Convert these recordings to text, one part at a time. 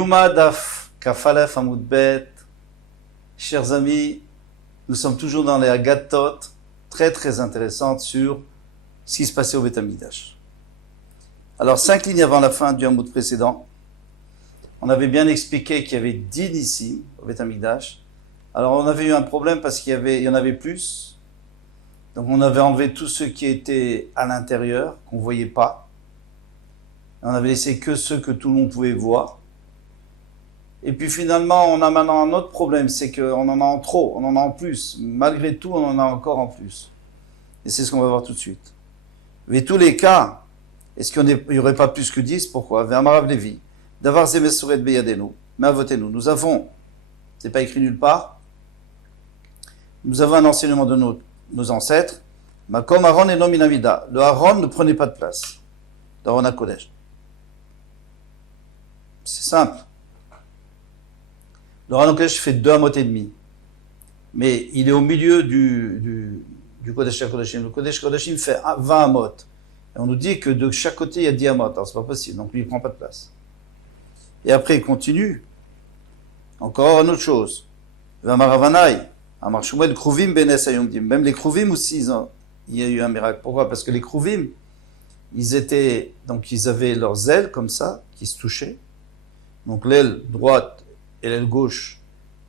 Yuma Daf Kafalef Amoudbet. Chers amis, nous sommes toujours dans les Agatot, très très intéressantes sur ce qui se passait au Beth Amikdash. Alors, 5 lignes avant la fin du Hamoud précédent, on avait bien expliqué qu'il y avait 10 nissim au Beth Amikdash. Alors, on avait eu un problème parce qu'il y en avait plus. Donc, on avait enlevé tous ceux qui étaient à l'intérieur, qu'on ne voyait pas. On avait laissé que ceux que tout le monde pouvait voir. Et puis finalement, on a maintenant un autre problème, c'est qu'on en a en trop, on en a en plus. Malgré tout, on en a encore en plus. Et c'est ce qu'on va voir tout de suite. Mais tous les cas, est-ce qu'il n'y aurait pas plus que 10? Pourquoi? Ve'amarav Levi, d'avar zemesuret beyadenu, mais avotenu. Nous avons, c'est pas écrit nulle part, nous avons un enseignement de nos ancêtres, Makom Aaron et Nominamida. Le Aaron ne prenait pas de place dans Aaron HaKodesh. C'est simple. Le Aaron HaKodesh fait 2 amot et demi. Mais il est au milieu du Kodesh HaKodeshim. Le Kodesh HaKodeshim fait 20 amot. Et on nous dit que de chaque côté, il y a 10 amot. Alors, c'est pas possible. Donc, lui, il prend pas de place. Et après, il continue. Encore une autre chose. V'amaravanai. Amar Shmuel Kruvim benes hayomdim. Même les Kruvim aussi, il y a eu un miracle. Pourquoi? Parce que les Kruvim, ils avaient leurs ailes comme ça, qui se touchaient. Donc, l'aile droite et l'aile gauche,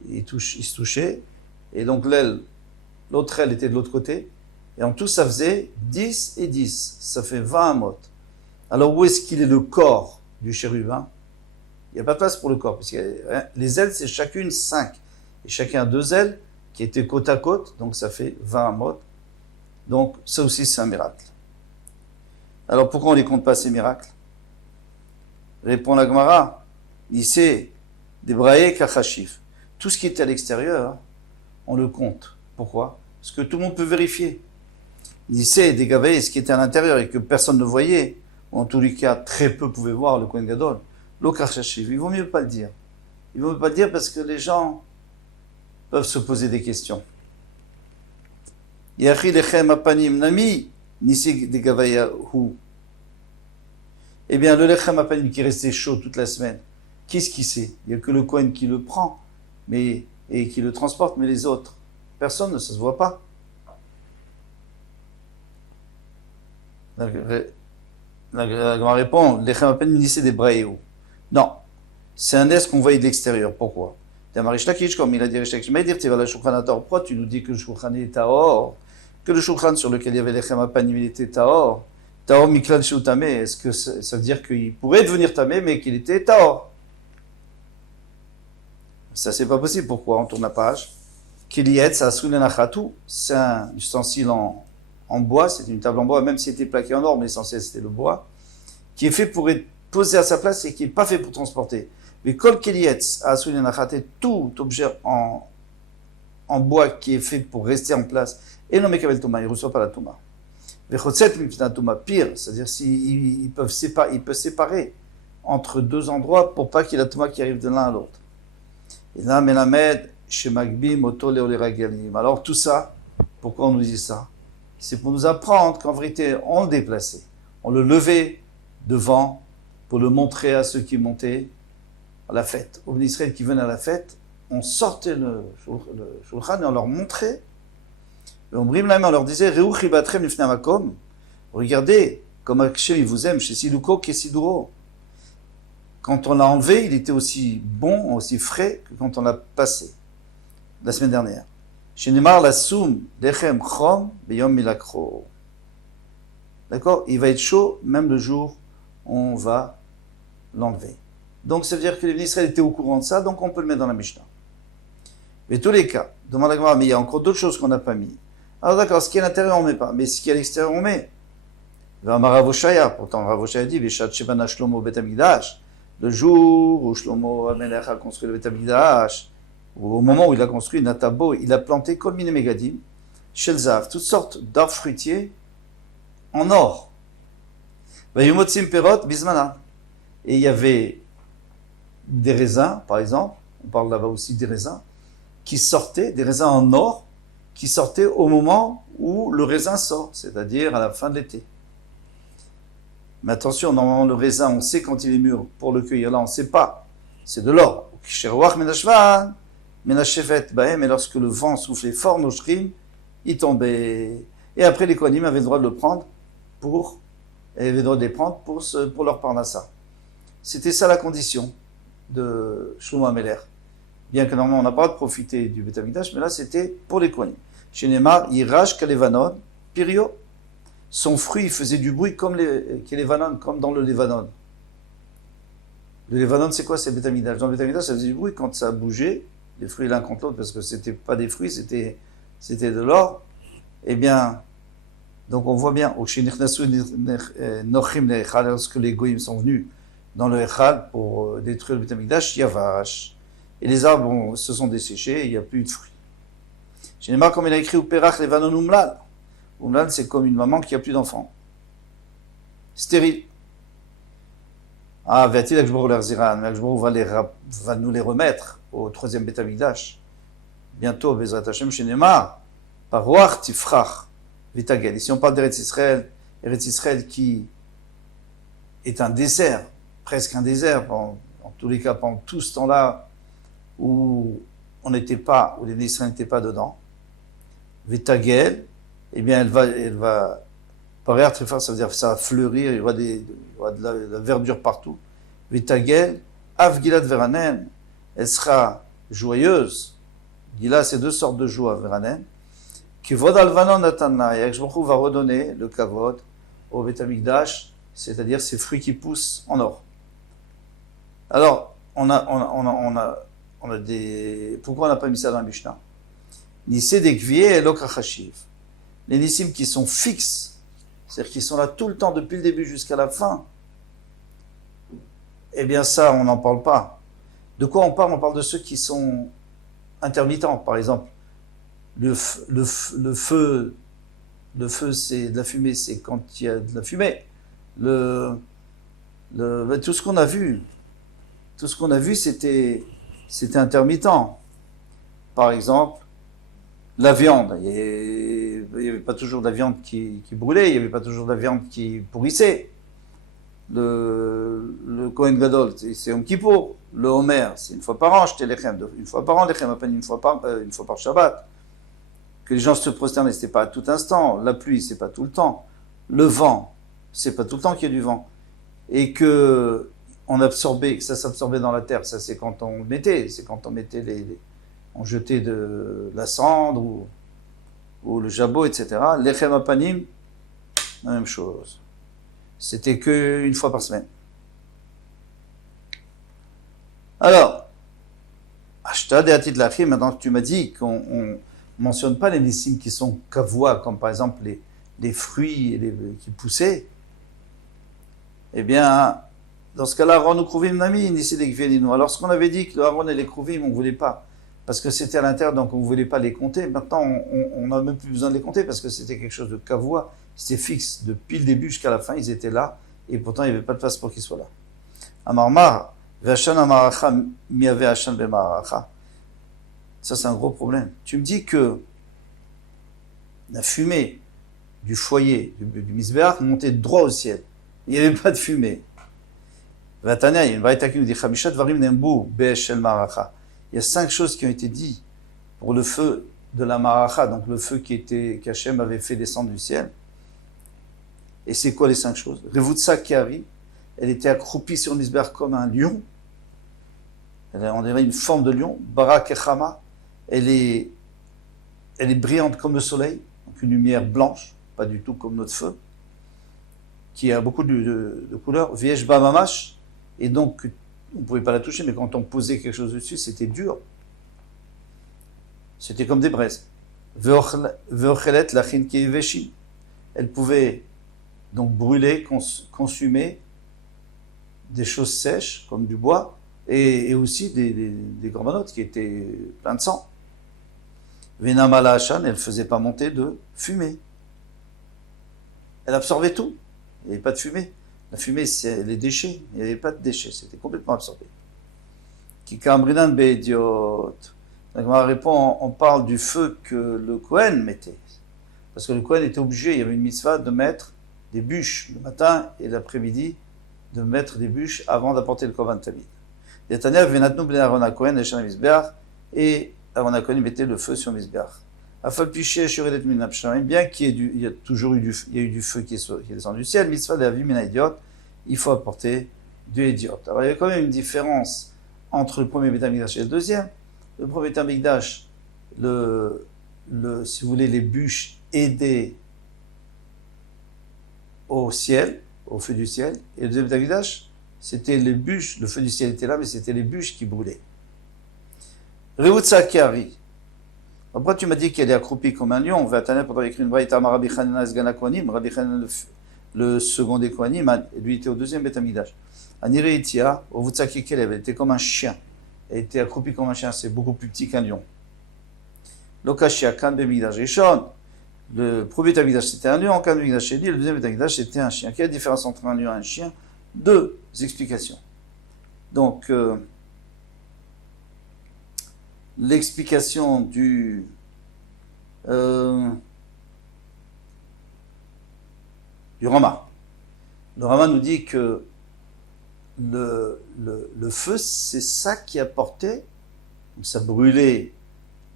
ils se touchaient. Et donc l'autre aile était de l'autre côté. Et en tout, ça faisait 10 et 10. Ça fait 20 amot. Alors, où est-ce qu'il est le corps du chérubin? Il n'y a pas de place pour le corps. Parce que les ailes, c'est chacune 5. Et chacun a 2 ailes qui étaient côte à côte. Donc, ça fait 20 amot. Donc, ça aussi, c'est un miracle. Alors, pourquoi on ne les compte pas, ces miracles? Répond la Gemara. Ici, des braïs kachashif. Tout ce qui est à l'extérieur, on le compte. Pourquoi? Parce que tout le monde peut vérifier. Ici, des gavés, ce qui était à l'intérieur et que personne ne voyait, ou en tous les cas, très peu pouvaient voir le Kohen Gadol, lo kachashif. Il vaut mieux pas le dire. Il vaut mieux pas le dire parce que les gens peuvent se poser des questions. Yachi lechem apanim nami, nisi des gavaya hu. Eh bien, le lechem apanim qui restait chaud toute la semaine, qu'est-ce qui sait? Il n'y a que le Kohen qui le prend et qui le transporte, mais les autres, personne ne se voit pas. La Gemara répond, l'Echem appelle ministère des Braéo. Non, c'est un est qu'on voyait de l'extérieur. Pourquoi? Comme il a dit, pourquoi tu nous dis que le Shulchan est Tahor, que le Shulchan sur lequel il y avait l'Echem Apanim, il était Tahor, Tahor Miklal Shutame, est-ce que ça veut dire qu'il pourrait devenir Tamé, mais qu'il était Tahor? Ça, c'est pas possible. Pourquoi? On tourne la page. Kilietz Asulenachatu, c'est un ustensile en bois, c'est une table en bois, même s'il était plaqué en or, mais l'essentiel c'était le bois, qui est fait pour être posé à sa place et qui n'est pas fait pour transporter. Mais Kol Kilietz Asulenachatu, tout objet en bois qui est fait pour rester en place, et non Mekabel Toma, il ne reçoit pas la Toma. Vechotset Mipna Toma, pire, c'est-à-dire il peut séparer entre 2 endroits pour pas qu'il y ait la Toma qui arrive de l'un à l'autre. Et là, Melamed, Shemagbim, Oto, Leoleragalim. Alors tout ça, pourquoi on nous dit ça? C'est pour nous apprendre qu'en vérité, on le déplaçait. On le levait devant pour le montrer à ceux qui montaient à la fête. Aux Israël qui venaient à la fête, on sortait le Shulchan et on leur montrait. Et on leur disait, Reuchi batrem lifnamakom. Regardez, comme Hachem il vous aime, chez Siduko Kesiduro. Quand on l'a enlevé, il était aussi bon, aussi frais que quand on l'a passé. La semaine dernière. Chez Neymar, la soum, lechem chom, beyom milakro. D'accord? Il va être chaud, même le jour où on va l'enlever. Donc, ça veut dire que les Israël étaient au courant de ça, donc on peut le mettre dans la Mishnah. Mais tous les cas, demande la Gemara, mais il y a encore d'autres choses qu'on n'a pas mis. Alors d'accord, ce qui est à l'intérieur, on ne met pas. Mais ce qui est à l'extérieur, on met. Pourtant, Ravoshaya dit, Veshat Shebana Shlomo Bet Amikdash. Le jour où Shlomo Amelech a construit le Beth Amikdash, au moment où il a construit Natabo, il a planté Kol Mine Megadim, Shelzav, toutes sortes d'arbres fruitiers en or. Vayumotzim Perot Bismana. Et il y avait des raisins, par exemple, on parle là-bas aussi des raisins, qui sortaient, des raisins en or, qui sortaient au moment où le raisin sort, c'est-à-dire à la fin de l'été. Mais attention, normalement, le raisin, on sait quand il est mûr pour le cueillir. Là, on ne sait pas. c'est de l'or. Ksheruach menashvan, menashefet bahem, et lorsque le vent soufflait fort, noshrim, il tombait. Et après, les Kohanim avaient le droit de le prendre avaient le droit de les prendre pour leur parnassa. C'était ça la condition de Shlomo HaMelech. Bien que normalement on n'a pas le droit de profiter du Beth Amikdash, mais là c'était pour les Kohanim. Chez Neymar, Yirach Kalevanon, Pirio. Son fruit faisait du bruit comme comme dans le Lévanon. Le Lévanon, c'est quoi? C'est le Beth Amikdash. Dans le Beth Amikdash, ça faisait du bruit quand ça bougeait, les fruits l'un contre l'autre, parce que c'était pas des fruits, c'était de l'or. Eh bien, donc on voit bien, lorsque les Goïms sont venus dans le Echal pour détruire le Beth Amikdash, Yavash. Et les arbres se sont desséchés, il n'y a plus de fruits. Chez Neymar, comme il a écrit, Uperach Levanon Umlal. Umlal, c'est comme une maman qui n'a plus d'enfants. Stérile. Ah, va-t-il Akjbor l'Arziran? Akjbor va nous les remettre au troisième Beth Amikdash. Bientôt, Bezrat Hashem, chez Neymar, par Roach Tifrach, Vitagel. Ici, on parle d'Eretz Israël qui est un désert, presque un désert, en tous les cas, pendant tout ce temps-là, où où les Israéliens n'étaient pas dedans. Vitagel, eh bien, elle va paraître très fort, ça veut dire que ça va fleurir, il y aura de la verdure partout. Vitagel, Av Gilad Veranen, elle sera joyeuse. Gila, c'est deux sortes de joie, Veranen. Kivod Alvanon Natana, et Akshbaruch va redonner le Kavod au Beth Amikdash, c'est-à-dire ces fruits qui poussent en or. Alors, pourquoi on n'a pas mis ça dans la Mishnah? Nissé des Gvier et Lokachashiv. Les Nissim qui sont fixes, c'est-à-dire qui sont là tout le temps, depuis le début jusqu'à la fin, eh bien ça, on n'en parle pas. De quoi on parle? On parle de ceux qui sont intermittents. Par exemple, le feu, c'est de la fumée, c'est quand il y a de la fumée. Tout ce qu'on a vu, c'était intermittent. Par exemple, la viande. Il n'y avait pas toujours de la viande qui brûlait, il n'y avait pas toujours de la viande qui pourrissait. Le Kohen Gadol, c'est Yom Kippour. Le Homer, c'est une fois par an, j'étais lechem, une fois par an, lechem, à peine une fois par Shabbat. Que les gens se prosternent, c'était pas à tout instant. La pluie, c'est pas tout le temps. Le vent, c'est pas tout le temps qu'il y a du vent. Et que ça s'absorbait dans la terre, ça c'est quand on mettait, on jetait de la cendre ou le jabot, etc. Lechem apanim, la même chose. C'était qu'une fois par semaine. Alors, Ashta de Atit Lachim, maintenant que tu m'as dit qu'on ne mentionne pas les nissim qui sont kavois, comme par exemple les fruits qui poussaient, eh bien, dans ce cas-là, Aaron ou Kruvim Nami, Nissi de Gvielino. Alors, ce qu'on avait dit que le Aaron et les Kruvim, on ne voulait pas, parce que c'était à l'intérieur, donc on ne voulait pas les compter. Maintenant, on n'a même plus besoin de les compter, parce que c'était quelque chose de kavois, c'était fixe. Depuis le début jusqu'à la fin, ils étaient là, et pourtant, il n'y avait pas de place pour qu'ils soient là. Amarmar, Vachan Amaracha, Miave Hachan Bemaracha. Ça, c'est un gros problème. Tu me dis que la fumée du foyer, du Misbéach, montait droit au ciel. Il n'y avait pas de fumée. Vatania, il y a une variété qui nous dit Chamishat Varim Nembu Be'eshel Maracha. Il y a 5 choses qui ont été dites pour le feu de la Maracha, donc le feu qu'Hachem avait fait descendre du ciel. Et c'est quoi les 5 choses? Revutsa Kiari, elle était accroupie sur le Misbéach comme un lion. On dirait une forme de lion. Barak Echama, elle est brillante comme le soleil, donc une lumière blanche, pas du tout comme notre feu, qui a beaucoup de couleurs. Viesh Bamamash, et donc on ne pouvait pas la toucher, mais quand on posait quelque chose dessus, c'était dur. C'était comme des braises. Veochelet Lachin Keveshim, elle pouvait donc brûler, consumer des choses sèches, comme du bois, et aussi des corbanotes qui étaient pleins de sang. Venamala Hachan, elle ne faisait pas monter de fumée. Elle absorbait tout. Il n'y avait pas de fumée. La fumée, c'est les déchets. Il n'y avait pas de déchets. C'était complètement absorbé. Kikambrinan Be'ediot. Donc, on répond, on parle du feu que le Kohen mettait. Parce que le Kohen était obligé, il y avait une mitzvah de mettre des bûches le matin et l'après-midi, de mettre des bûches avant d'apporter le Korban Tamid. Yatania venatnu bnei Aaron HaKohen leshem hamizbeach, et Aaron HaKohen mettait le feu sur le mizbeach. Afal piché shuredet min hapshamim, bien il y a toujours eu du feu qui est descendu du ciel, mitzvah de la vie min idiot, il faut apporter du idiot. Alors il y a quand même une différence entre le premier Beit HaMikdash et le deuxième. Le premier Beit HaMikdash, si vous voulez, les bûches aidaient au ciel, au feu du ciel, et le deuxième Beit HaMikdash, c'était les bûches, le feu du ciel était là, mais c'était les bûches qui brûlaient. Reutza Kiari. Après, tu m'as dit qu'elle est accroupie comme un lion. On va attendre pour écrire une braïta à Rabbi Chanina Sgana Kohanim. Rabbi Chanina, le second des Kohanim, lui était au deuxième Beit HaMikdash. Anire Itia, au Vutsaki Kelev, elle était comme un chien. Elle était accroupie comme un chien, c'est beaucoup plus petit qu'un lion. Lokashia Kan Bemikdash Rishon. Le premier Beit HaMikdash c'était un lion, Kan Bemikdash Sheni, le deuxième Beit HaMikdash c'était un chien. Quelle est la différence entre un lion et un chien? Deux explications. Donc, l'explication du Rama. Le Rama nous dit que le feu, c'est ça qui apportait, ça brûlait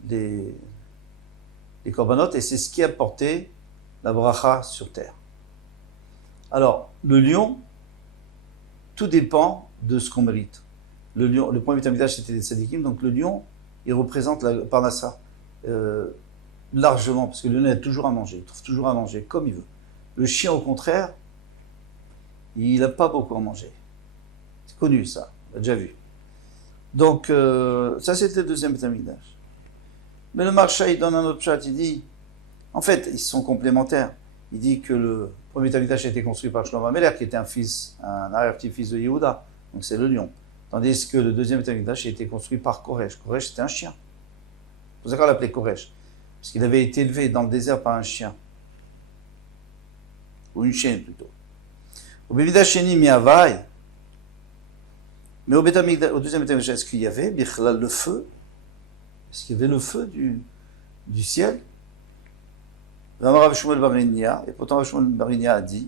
les corbanotes et c'est ce qui apportait la bracha sur terre. Alors, le lion, tout dépend de ce qu'on mérite. Le lion, le premier Beit HaMikdash c'était des tzadikim, donc le lion, il représente la parnassa largement, parce que le lion a toujours à manger, il trouve toujours à manger comme il veut. Le chien, au contraire, il n'a pas beaucoup à manger. C'est connu ça, on l'a déjà vu. Donc, ça c'était le deuxième Beit HaMikdash. Mais le Marsha, il donne un autre chat, il dit, en fait, ils sont complémentaires. Il dit que le premier Beit HaMikdash a été construit par Shlomo HaMelech, qui était un arrière-petit-fils de Yehuda, donc c'est le lion. Tandis que le deuxième Beit HaMikdash a été construit par Koresh. Koresh, c'était un chien. C'est pour ça qu'on l'appelait Koresh. Parce qu'il avait été élevé dans le désert par un chien. Ou une chienne, plutôt. Au Beit HaMikdash Sheni Miavai. Mais au deuxième Beit HaMikdash, est-ce qu'il y avait Bichlal, le feu? Est-ce qu'il y avait le feu du ciel? Et pourtant Rav Shmuel Barinia a dit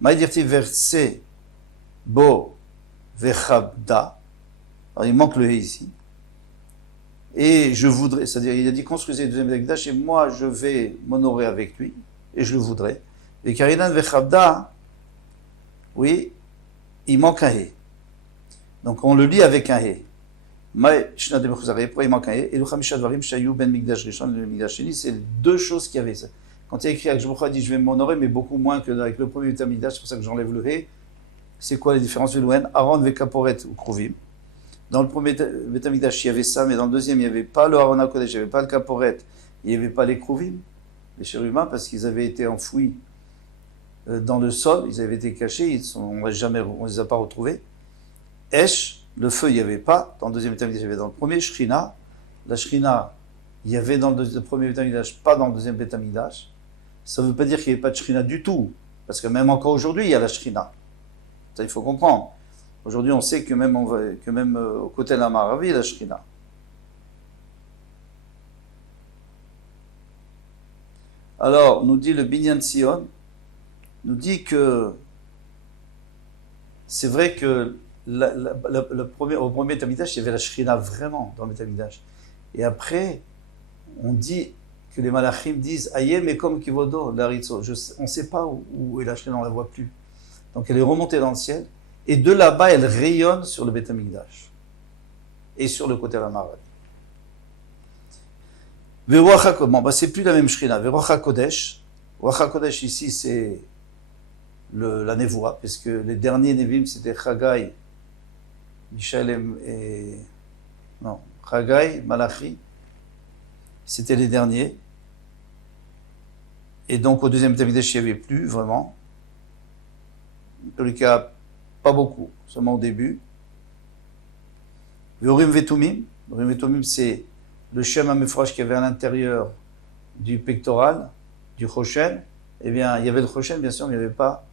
Maïdirti verse bo vechabda. Alors il manque le hé ici. Et je voudrais, c'est-à-dire il a dit construisez le deuxième Beit HaMikdash et moi je vais m'honorer avec lui et je le voudrais. Et Karinan vechabda, oui, il manque un hé. Donc on le lit avec un hé. Pourquoi il manque un hé? Et le Chamisha Dvarim Shayu Ben Mikdash Rishon et le Mikdash Sheni, c'est deux choses qu'il y avait. Quand il y a écrit Akshbocha dit je vais m'honorer, mais beaucoup moins qu'avec le premier Beit HaMikdash, c'est pour ça que j'enlève le hé. C'est quoi les différences? Aaron vekaporet ou kruvim. Dans le premier Beit HaMikdash, il y avait ça, mais dans le deuxième, il n'y avait pas le Aaron HaKodesh, il n'y avait pas le kaporet, il n'y avait pas les kruvim, les chérubins, parce qu'ils avaient été enfouis dans le sol, ils avaient été cachés, on ne les a pas retrouvés. Esh, le feu, il n'y avait pas. Dans le deuxième Beit HaMikdash, il y avait dans le premier. Shrina, la Shrina, il y avait dans le premier Beit HaMikdash, pas dans le deuxième Beit HaMikdash. Ça ne veut pas dire qu'il n'y avait pas de Shrina du tout, parce que même encore aujourd'hui, il y a la Shrina. Ça, il faut comprendre. Aujourd'hui, on sait que même au côté de la Maravi, il y a la Shrina. Alors, nous dit le Binyan Sion, nous dit que c'est vrai que au premier Beit HaMikdash, il y avait la Shrina vraiment dans le Beit HaMikdash. Et après, on dit que les Malachim disent Ayem et comme Kivodo, l'Aritzo. On ne sait pas où est la Shrina, on ne la voit plus. Donc elle est remontée dans le ciel. Et de là-bas, elle rayonne sur le Beit HaMikdash. Et sur le côté de la Maravi. Bon, c'est plus la même Shrina. Veruach HaKodesh. Ruach HaKodesh ici, c'est la Nevoa, puisque les derniers Nevim, c'était Chagai, Michael et Chagai, Malachi, c'était les derniers. Et donc au deuxième Beit HaMikdash, il n'y avait plus vraiment. En tous les cas, pas beaucoup, seulement au début. Urim Vetumim. Urim Vetumim, c'est le Shem HaMefurash qui avait à l'intérieur du pectoral, du Choshen. Eh bien, il y avait le Choshen, bien sûr, mais il n'y avait pas.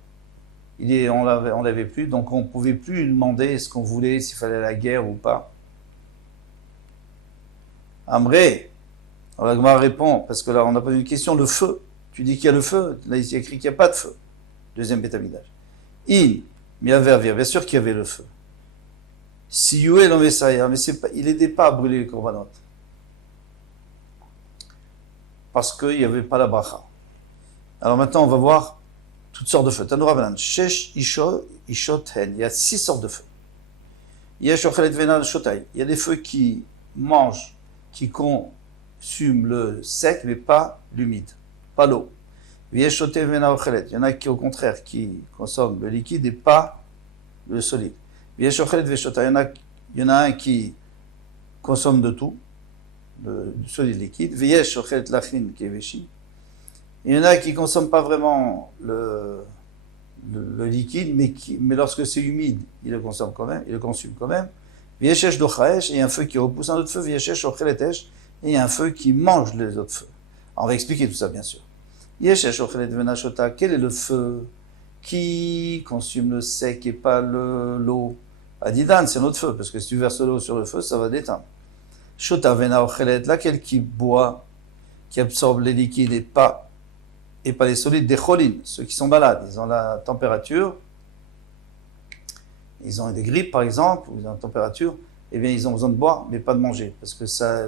On l'avait plus, donc on ne pouvait plus lui demander ce qu'on voulait, s'il fallait la guerre ou pas. Amré, alors la Gemara répond, parce que là on a posé une question, le feu. Tu dis qu'il y a le feu, là il y a écrit qu'il n'y a pas de feu. Deuxième Beit HaMikdash. In, bien sûr qu'il y avait le feu. Si Youé l'en Messaïa, mais il n'aidait pas à brûler les korbanot. Parce qu'il n'y avait pas la bracha. Alors maintenant, on va voir toutes sortes de feux. Tanoura Banan, Shesh Ishot Hen. Il y a 6 sortes de feux. Il y a Shochelet Venal Shotai. Il y a des feux qui mangent, qui consument le sec, mais pas l'humide, pas l'eau. Il y en a qui, au contraire, qui consomment le liquide et pas le solide. Il y en a un qui consomme de tout, du solide liquide. Il y en a qui ne consomment pas vraiment le liquide, mais lorsque c'est humide, il le consomme quand même, il le consume quand même. Et il y a un feu qui repousse un autre feu, et il y a un feu qui mange les autres feux. Alors, on va expliquer tout ça, bien sûr. Quel est le feu qui consume le sec et pas l'eau? Adidan, c'est notre feu, parce que si tu verses l'eau sur le feu, ça va déteindre. Shota vena ochelet, laquelle qui boit, qui absorbe les liquides et pas les solides, des cholines, ceux qui sont malades, ils ont la température, ils ont des grippes par exemple, ou ils ont la température, eh bien ils ont besoin de boire, mais pas de manger, parce que ça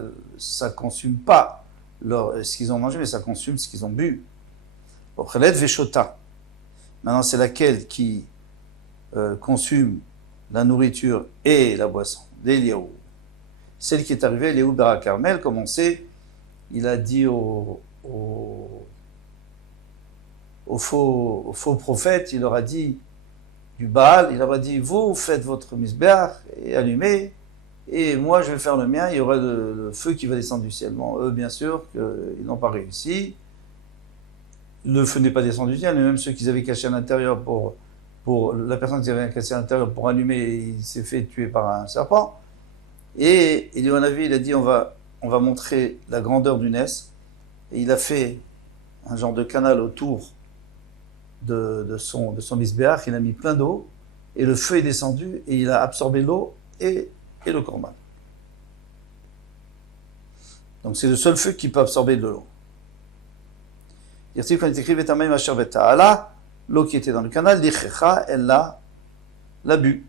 consume pas ce qu'ils ont mangé, mais ça consume ce qu'ils ont bu. Ochelet veshota. Maintenant, c'est laquelle qui consume la nourriture et la boisson, d'Eliaou. Celle qui est arrivée, Eliaou Bara Carmel, comme on sait, il a dit au faux prophète, il leur a dit, du Baal, il leur a dit, vous faites votre misbéach et allumez, et moi je vais faire le mien, il y aura le feu qui va descendre du ciel. Bon, eux, bien sûr, ils n'ont pas réussi. Le feu n'est pas descendu du ciel, mais même ceux qu'ils avaient cachés à l'intérieur pour la personne qui avait caché à l'intérieur pour allumer, il s'est fait tuer par un serpent. Et il a dit, on va montrer la grandeur du Ness. Et il a fait un genre de canal autour de son misbéach, il a mis plein d'eau, et le feu est descendu, et il a absorbé l'eau et le korban. Donc c'est le seul feu qui peut absorber de l'eau. Quand il écrit l'eau qui était dans le canal, elle l'a bu.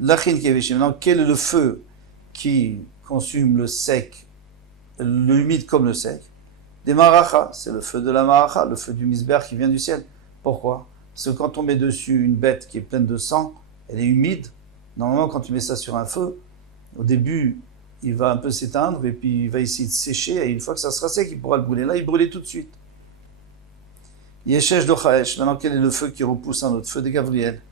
Maintenant, quel est le feu qui consume le sec, l'humide comme le sec? Des maracha, c'est le feu de la maracha, le feu du misbéach qui vient du ciel. Pourquoi? Parce que quand on met dessus une bête qui est pleine de sang, elle est humide. Normalement, quand tu mets ça sur un feu, au début, il va un peu s'éteindre et puis il va essayer de sécher. Et une fois que ça sera sec, il pourra le brûler. Là, il brûlait tout de suite. Yeshesh dochaesh. Maintenant, quel est le feu qui repousse un autre feu? De Gabriel.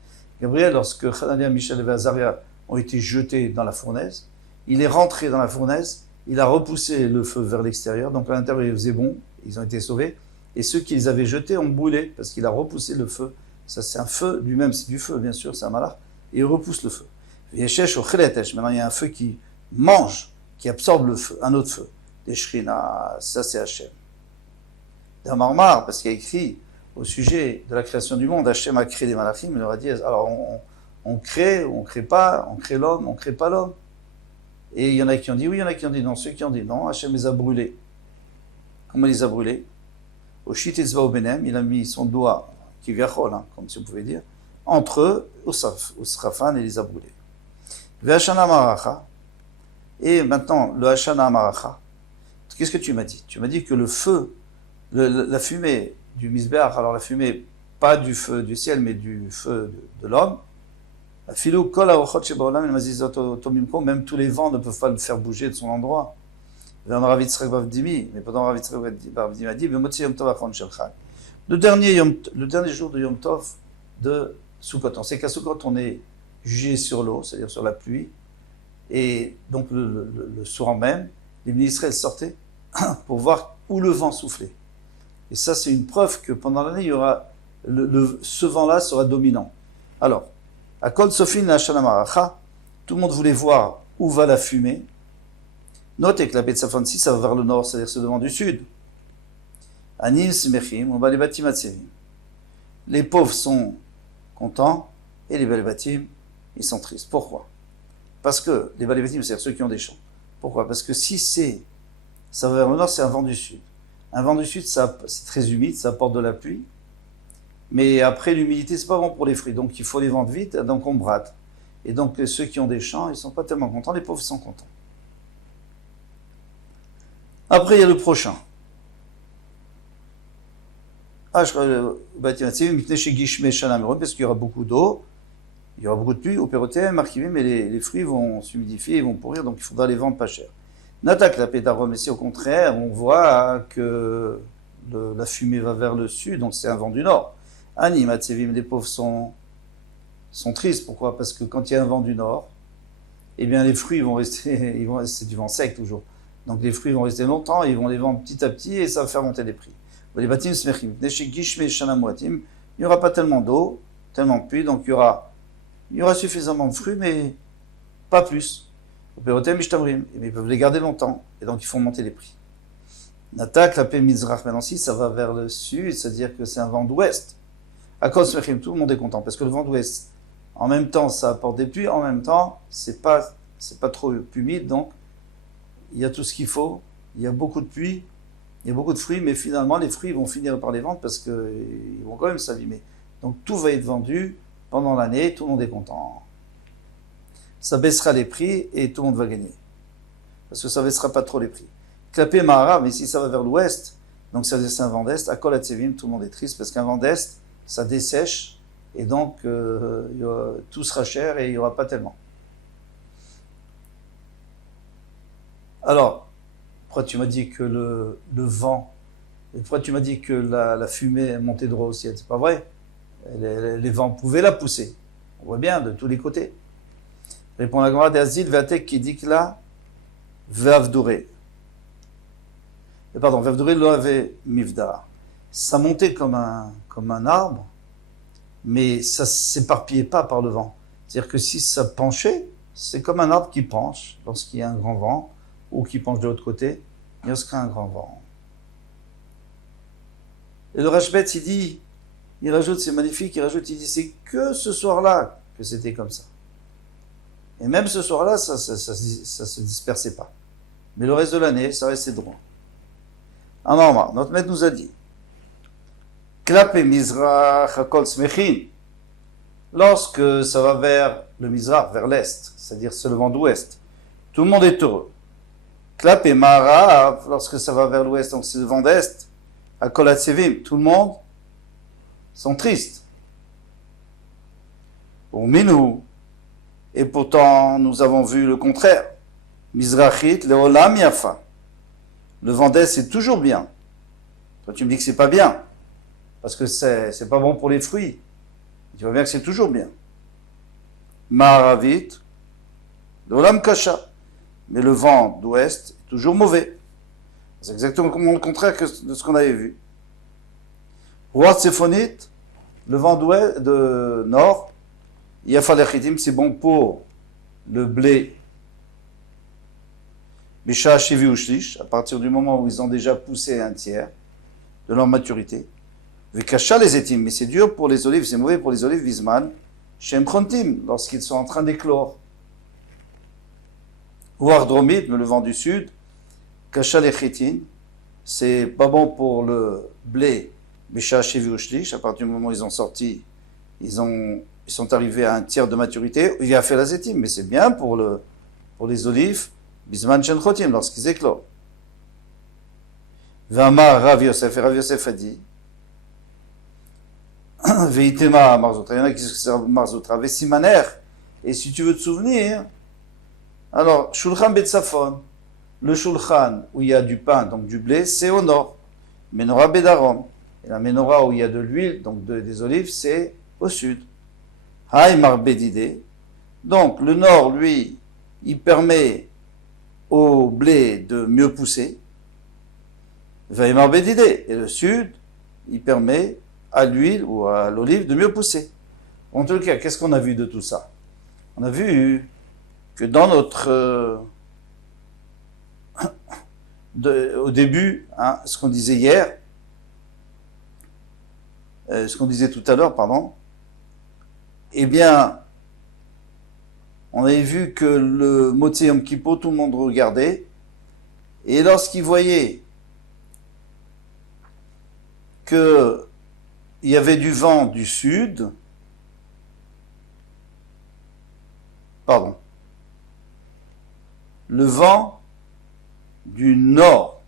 Gabriel, lorsque Hanania, Michel et Azaria ont été jetés dans la fournaise, il est rentré dans la fournaise, il a repoussé le feu vers l'extérieur, donc à l'intérieur il faisait bon, ils ont été sauvés, et ceux qui les avaient jetés ont brûlé, parce qu'il a repoussé le feu. Ça c'est un feu, lui-même c'est du feu bien sûr, c'est un malach, et il repousse le feu. Yeshesh au Cheletesh, maintenant il y a un feu qui mange, qui absorbe le feu, un autre feu. Des Shrina, ça c'est Hachem. D'un Marmar, parce qu'il y a écrit au sujet de la création du monde, Hachem a créé des malachim, il leur a dit, alors on crée ou on crée pas, on crée l'homme, on crée pas l'homme. Et il y en a qui ont dit oui, il y en a qui ont dit non. Ceux qui ont dit non, Hachem les a brûlés. Comment il les a brûlés? Au Shitetzva au Benem, il a mis son doigt, qui viachol, comme si on pouvait dire, entre eux, au Srafan, et les a brûlés. Le Hashana Maracha, et maintenant le Hashana Maracha, qu'est-ce que tu m'as dit? Tu m'as dit que le feu, la fumée du misbéach, alors la fumée, pas du feu du ciel, mais du feu de l'homme, même tous les vents ne peuvent pas le faire bouger de son endroit. Mais pendant Rav Yitzchak Bavdimi a dit, le dernier jour de Yom Tov de Sukkot. On sait qu'à Sukkot, on est jugé sur l'eau, c'est-à-dire sur la pluie. Et donc le soir même, les ministres sortaient pour voir où le vent soufflait. Et ça, c'est une preuve que pendant l'année, il y aura ce vent-là sera dominant. Alors, à Kol Sofin la Hashana Maracha, tout le monde voulait voir où va la fumée. Notez que la baie de Safansi, ça va vers le nord, c'est-à-dire c'est devant du sud. Anim Simechim, on va les bâtim atzevim. Les pauvres sont contents et les bâtim, ils sont tristes. Pourquoi? Parce que les bâtim, c'est-à-dire ceux qui ont des champs. Pourquoi? Parce que si ça va vers le nord, c'est un vent du sud. Un vent du sud, c'est très humide, ça apporte de la pluie. Mais après, l'humidité, c'est pas bon pour les fruits. Donc, il faut les vendre vite, donc on brade. Et donc ceux qui ont des champs, ils ne sont pas tellement contents, les pauvres sont contents. Après, il y a le prochain. Parce qu'il y aura beaucoup d'eau, il y aura beaucoup de pluie, au péroté, marqué, mais les fruits vont s'humidifier, ils vont pourrir, donc il faudra les vendre pas cher. N'attaque la pédarom, ici au contraire, on voit que la fumée va vers le sud, donc c'est un vent du nord. Ani, Matsevim, les pauvres sont tristes. Pourquoi? Parce que quand il y a un vent du nord, eh bien les fruits vont rester, c'est du vent sec toujours. Donc les fruits vont rester longtemps, ils vont les vendre petit à petit et ça va faire monter les prix. Les bâtiments smechim, il n'y aura pas tellement d'eau, tellement de pluie, donc il y aura suffisamment de fruits, mais pas plus. Mais ils peuvent les garder longtemps, et donc ils font monter les prix. N'attaque la paix Mizrach, maintenant si ça va vers le sud, c'est-à-dire que c'est un vent d'ouest. À cause smechim, tout le monde est content, parce que le vent d'ouest, en même temps, ça apporte des pluies, en même temps, c'est pas trop humide, donc il y a tout ce qu'il faut, il y a beaucoup de pluie, il y a beaucoup de fruits, mais finalement, les fruits vont finir par les vendre parce qu'ils vont quand même s'abîmer. Donc tout va être vendu pendant l'année, tout le monde est content. Ça baissera les prix et tout le monde va gagner. Parce que ça baissera pas trop les prix. Clapé Mahara, mais si ça va vers l'ouest, donc ça c'est un vent d'est, à Kol Hatzevim, tout le monde est triste parce qu'un vent d'est, ça dessèche et donc tout sera cher et il n'y aura pas tellement. Alors, pourquoi tu m'as dit que le vent, et pourquoi tu m'as dit que la fumée montait droit au ciel? C'est pas vrai. Les vents pouvaient la pousser. On voit bien de tous les côtés. Répond la Gemara d'Azil, Vatek qui dit que là, Vavdoré. Pardon, Vavdoré l'avait mivda. Ça montait comme un arbre, mais ça s'éparpillait pas par le vent. C'est-à-dire que si ça penchait, c'est comme un arbre qui penche lorsqu'il y a un grand vent, ou qui penche de l'autre côté, il y aura un grand vent. Et le Rashbet, il rajoute, c'est magnifique, il dit, c'est que ce soir-là que c'était comme ça. Et même ce soir-là, ça se dispersait pas. Mais le reste de l'année, ça restait droit. Alors, notre maître nous a dit, Klapé Mizrach Hakol Smechin, lorsque ça va vers le Mizrach, vers l'est, c'est-à-dire c'est le vent d'ouest, tout le monde est heureux. Klapé Marav, lorsque ça va vers l'ouest, donc c'est le vent d'est, Hakol Hatzevim, tout le monde sont tristes. Pour Minou, et pourtant nous avons vu le contraire. Mizrachit, Leolam Yafa. Le vent d'est, c'est toujours bien. Toi, tu me dis que c'est pas bien, parce que c'est pas bon pour les fruits. Tu vois bien que c'est toujours bien. Maravit, Leolam Kasha. Mais le vent d'ouest est toujours mauvais. C'est exactement le contraire de ce qu'on avait vu. Roi Tsephonite, le vent d'ouest, de nord, Yafalechitim, c'est bon pour le blé. Bisha Shevi Ushlish, à partir du moment où ils ont déjà poussé un tiers de leur maturité. Vekasha les etim, mais c'est dur pour les olives, c'est mauvais pour les olives, Bisman, Shem Chontim, lorsqu'ils sont en train d'éclore. Ouardromit, le vent du sud, Kasha les chitin, c'est pas bon pour le blé, Bisha Shevi Ushlish, à partir du moment où ils ont sorti, ils sont arrivés à un tiers de maturité, il a fait la zétim, mais c'est bien pour les olives, Bisman Shem Chotim, lorsqu'ils éclorent. Vama Rav Yosef, et Rav Yosef a dit, Veitema Marzoutra, il y en a qui disent Marzoutra, Vesimaner, et si tu veux te souvenir, alors, Shulchan Betzafon, le Shulchan où il y a du pain, donc du blé, c'est au nord. Menorah Bedarom, et la Menorah où il y a de l'huile, donc des olives, c'est au sud. Haïmar Bedide, donc le nord, lui, il permet au blé de mieux pousser. Vaïmar Bedide, et le sud, il permet à l'huile ou à l'olive de mieux pousser. En tout cas, qu'est-ce qu'on a vu de tout ça? On a vu que dans notre au début, ce qu'on disait hier, ce qu'on disait tout à l'heure, pardon, eh bien, on avait vu que le Motzei Yom Kippur, tout le monde regardait, et lorsqu'il voyait que il y avait du vent du sud, pardon, le vent du nord,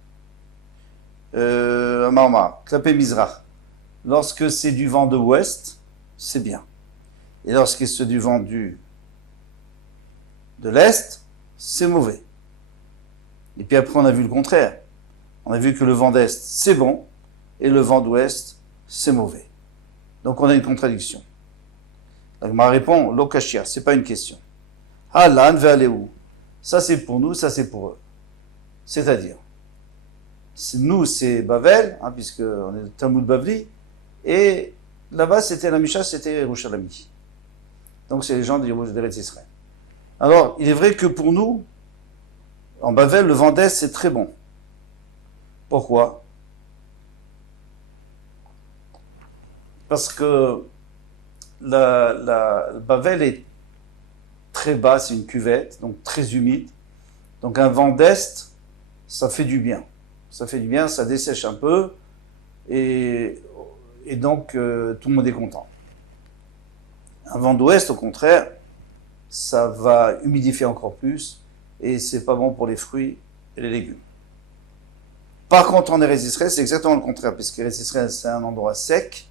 Marmar, Klapé Mizrach, lorsque c'est du vent de ouest, c'est bien. Et lorsque c'est du vent de l'est, c'est mauvais. Et puis après, on a vu le contraire. On a vu que le vent d'est, c'est bon, et le vent d'ouest, c'est mauvais. Donc on a une contradiction. Donc ma réponse, l'okashia, c'est pas une question. Halan ve'aleu. Ça c'est pour nous, ça c'est pour eux. C'est-à-dire, nous c'est Bavel, hein, puisque on est le Talmud Bavli, et là-bas c'était la Misha, c'était Yerushalmi. Donc c'est les gens d'Eretz Israël. Alors, il est vrai que pour nous, en Bavel, le vent d'est c'est très bon. Pourquoi? Parce que le Bavel est très bas, c'est une cuvette, donc très humide. Donc un vent d'est, ça fait du bien. Ça fait du bien, ça dessèche un peu, et donc tout le monde est content. Un vent d'ouest, au contraire, ça va humidifier encore plus, et c'est pas bon pour les fruits et les légumes. Par contre, en Eretz Israël, c'est exactement le contraire, puisque Eretz Israël, c'est un endroit sec.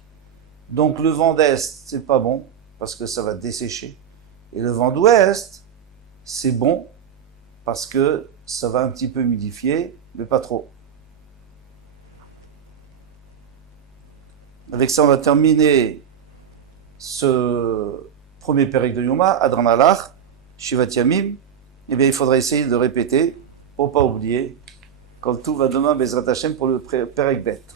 Donc le vent d'est, c'est pas bon, parce que ça va dessécher. Et le vent d'ouest, c'est bon, parce que ça va un petit peu humidifier, mais pas trop. Avec ça, on va terminer ce premier pérec de Yoma, Adran Alach, Shivat Yamim. Eh bien, il faudra essayer de répéter, pour ne pas oublier, quand tout va demain, Bezrat Hashem, pour le pérec bête.